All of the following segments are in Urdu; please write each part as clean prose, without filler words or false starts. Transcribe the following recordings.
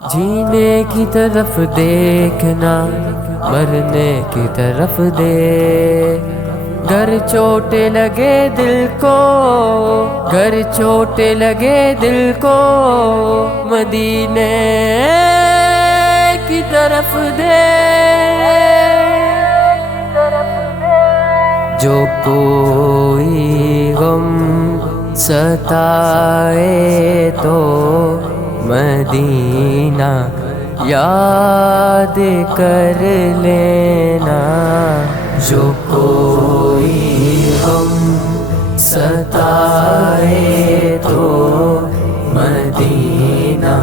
جینے کی طرف دیکھنا مرنے کی طرف دے، گر چوٹے لگے دل کو، گر چوٹے لگے دل کو مدینے کی طرف دے۔ جو کوئی غم ستائے تو مدینہ یاد کر لینا، جو کوئی غم ستائے تو مدینہ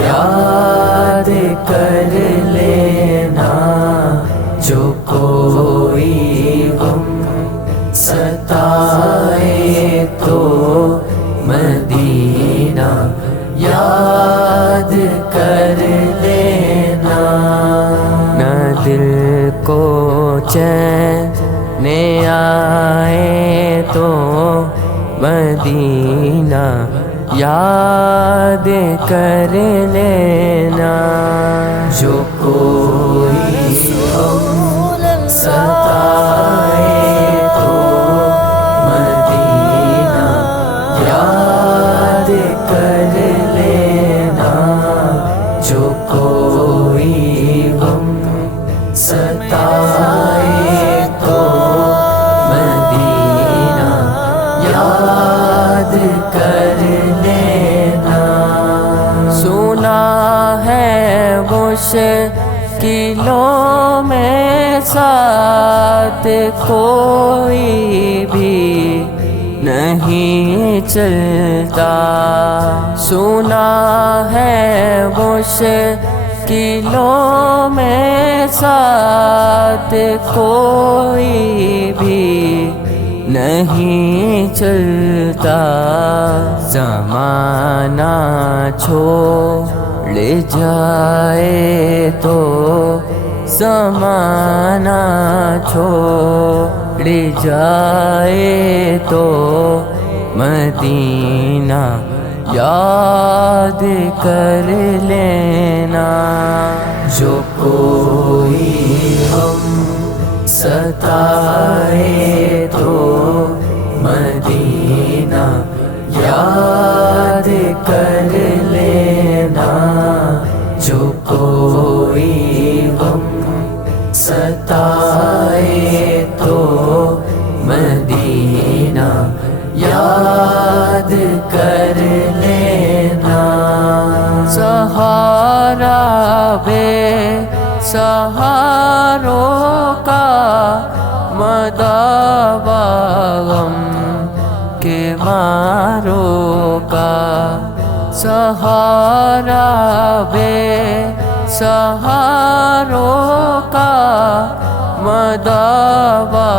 یاد کر لینا، جو کوئی غم ستائے تو مدینہ یاد کر لینا۔ نہ دل کو چین آئے تو مدینہ یاد کر لینا، جو کوئی غم ستائے تو مدینہ یاد کر لینا، جو کوئی غم ستائے تو مدینہ یاد کر لینا۔ سنا ہے مشکلوں میں ساتھ کوئی بھی نہیں چلتا، سنا ہے مشکلوں میں ساتھ کوئی بھی نہیں چلتا، زمانہ چھوڑ جائے تو زمانہ چھوڑ جائے تو مدینہ یاد کر لینا، جو کوئی غم ستائے تو مدینہ یاد کر لینا، جو کوئی غم ستائے تو مدینہ یاد کر لینا۔ سہارا بے سہاروں کا مداوا غم کے ماروں کا، سہارا بے سہاروں کا مداوا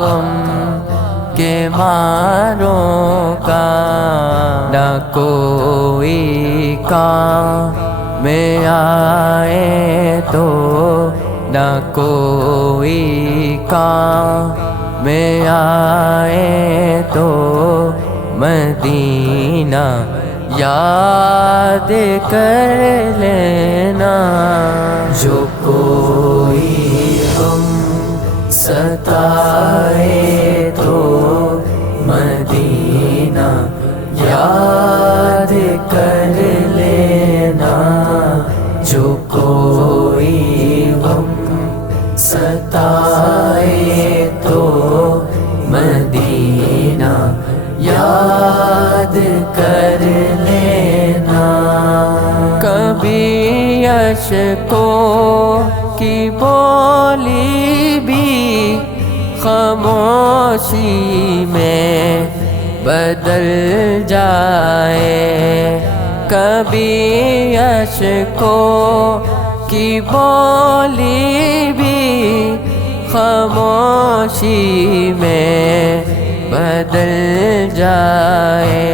غم کے ماروں کا، نہ کوئی کام میں آئے تو نہ کوئی کام میں آئے تو مدینہ یاد کر لینا، جو کوئی غم ستائے تو مدینہ یاد کر لینا، جو کوئی غم ستائے تو مدینہ یاد کر لینا۔ کبھی اشکوں کی بولی بھی خاموشی میں بدل جائے، کبھی اشکوں کی بولی بھی خاموشی میں بدل جائے،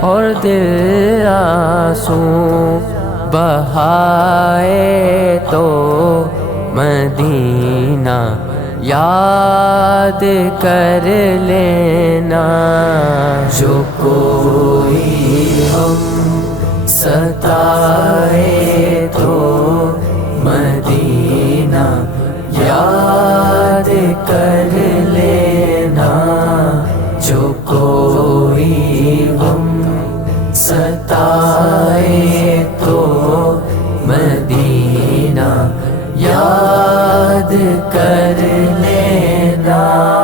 اور دل آنسو بہائے تو مدینہ یاد کر لینا، جو کوئی غم ستائے لا